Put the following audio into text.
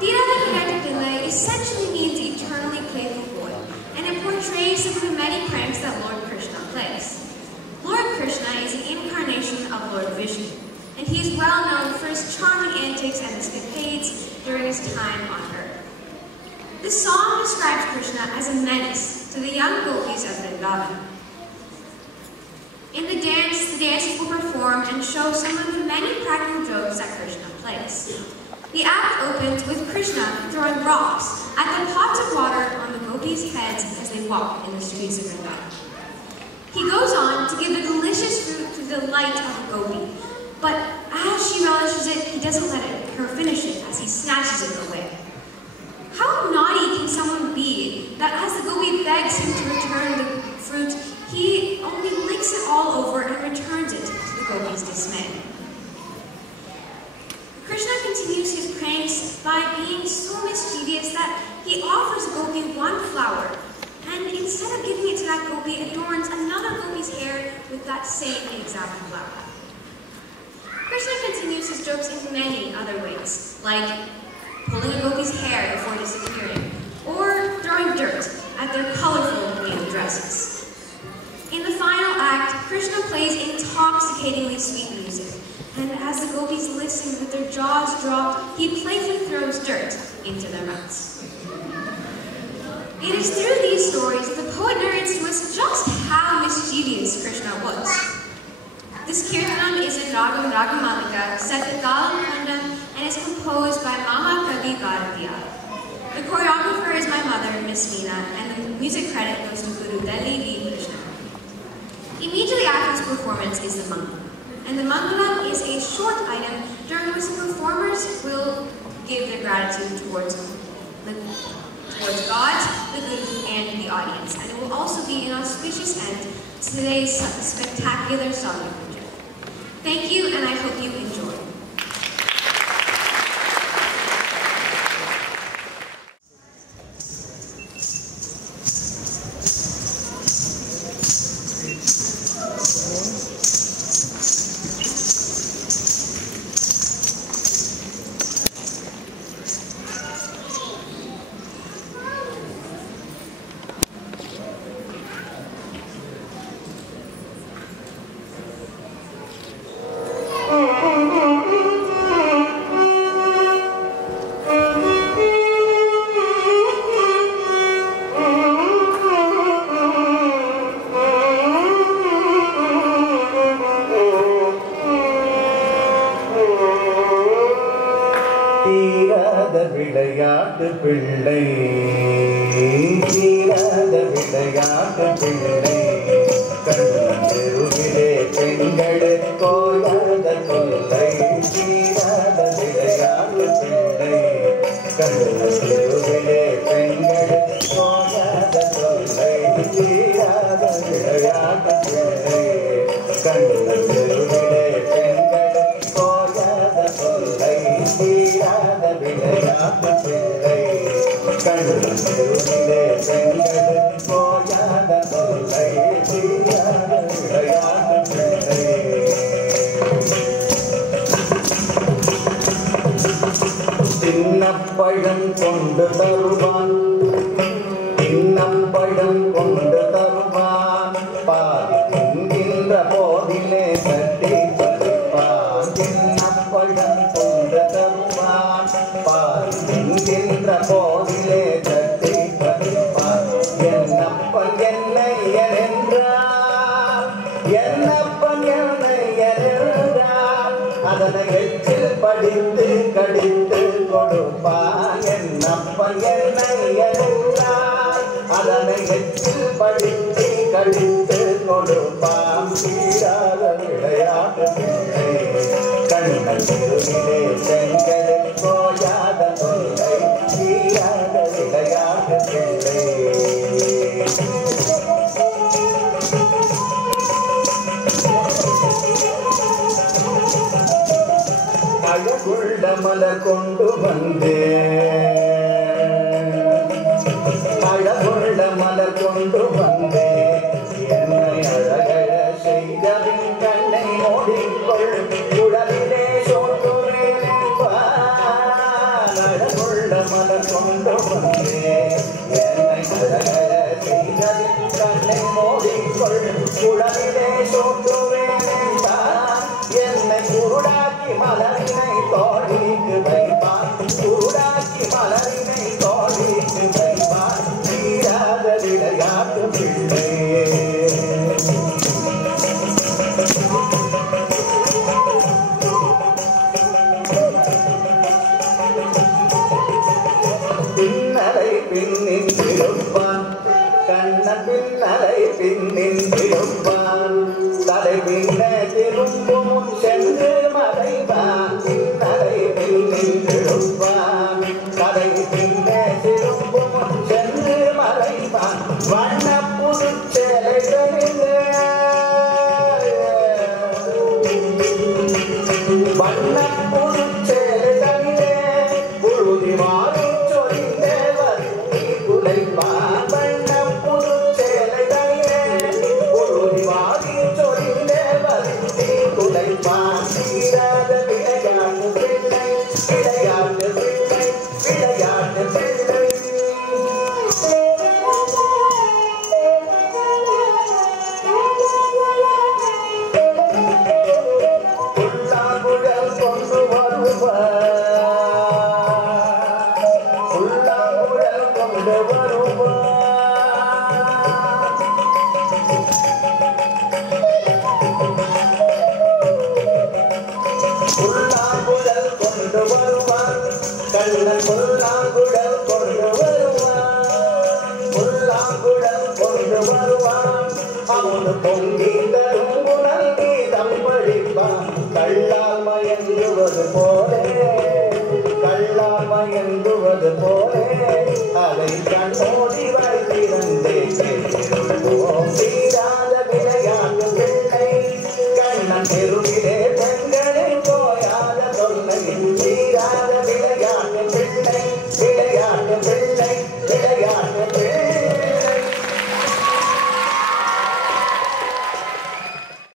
Tira the Pirata Pillai essentially means eternally playful boy, and it portrays some of the many pranks that Lord Krishna plays. Lord Krishna is an incarnation of Lord Vishnu, and he is well known for his charming antics and escapades during his time on Earth. This song describes Krishna as a menace to the young gopis of Vrindavan. In the dancers will perform and show some of the many practical jokes that Krishna plays. The act opens with Krishna throwing rocks at the pots of water on the gopis' heads as they walk in the streets of Vrindavan. He goes on to give the delicious fruit to the delight of the gopi, but as she relishes it, he doesn't let her finish it as he snatches it away. How naughty can someone be that as the gopi begs him to return the fruit, he only licks it all over and returns it to the gopi's dismay? Krishna continues his pranks by being so mischievous that he offers a gopi one flower, and instead of giving it to that gopi, adorns another gopi's hair with that same exact flower. Krishna continues his jokes in many other ways, like pulling a gopi's hair before disappearing, or throwing dirt at their colorful new dresses. In the final act, Krishna plays intoxicatingly sweet music, and as the gopis listen with their jaws dropped, he playfully throws dirt into their mouths. It is through these stories that the poet narrates to us just how mischievous Krishna was. This kirtanam is in Ragam Ragamalika, set to Galam Khandam, and is composed by Mama Kavi Bharatiya. The choreographer is my mother, Miss Meena, and the music credit goes to Guru Delhi V. Krishna. Immediately after this performance is the Mangalam. And the Mangalam is a short item during which the performers will give their gratitude towards God, the Guru, and the audience. And it will also be an auspicious end to today's spectacular Sadhana Puja. Thank you, and I hope you enjoy. மலர் கொண்டு வந்தேன் என்னை செய்ததின் கண்ணை மோதிக்கொள் குழலிலே சோற்றுவேன் என்னை குருடாக்கி மலரினை தோழிக்கு வைப்பான் குருடாக்கி மலரினை தோழிக்கு வைப்பான் தீராத விளையாட்டு பிள்ளை பின்னலை பின்னின் திருப்பான் கண்ண பின்னலை பின்னின் திருப்பான் தலை பின்ன திரும்பும் சென்று மறைவான் பின்னலை பின்னின் திருப்பான் தலை பின்ன திரும்பும் சென்று மறைவான் வண்ண புதுச்சேலைகளிலே வண்ண புதுச்சேலைகளிலே புழுதி மாறி சொரிந்தவர் குலைப்பான் வண்ண புதுச்சேலைகளிலே புழுதி மாறி சொரிந்தவர் குலைப்பான் தீராத விளையாட்டு பிள்ளை விளையாட்டு பிள்ளை விளையாட்டு பிள்ளை புல்லாங்குழல் கொண்டு வருவார் புல்லாங்குழல் கொண்டு வருவார் புல்லாங்குழல் கொண்டு வருவார் கண்ணன் புல்லாங்குழல் கொண்டு வருவார் புல்லாங்குழல் கொண்டு வருவார் அவனு பொங்கி தரும் குணல் கீதம் படிப்பான் கள்ளால் மயங்குவது போலே கள்ளால் மயங்குவது போலே அதை கண்ணோடி வைத்திருந்தே தீராத விளையாட்டு பிள்ளை கண்ணன் தெருவிலே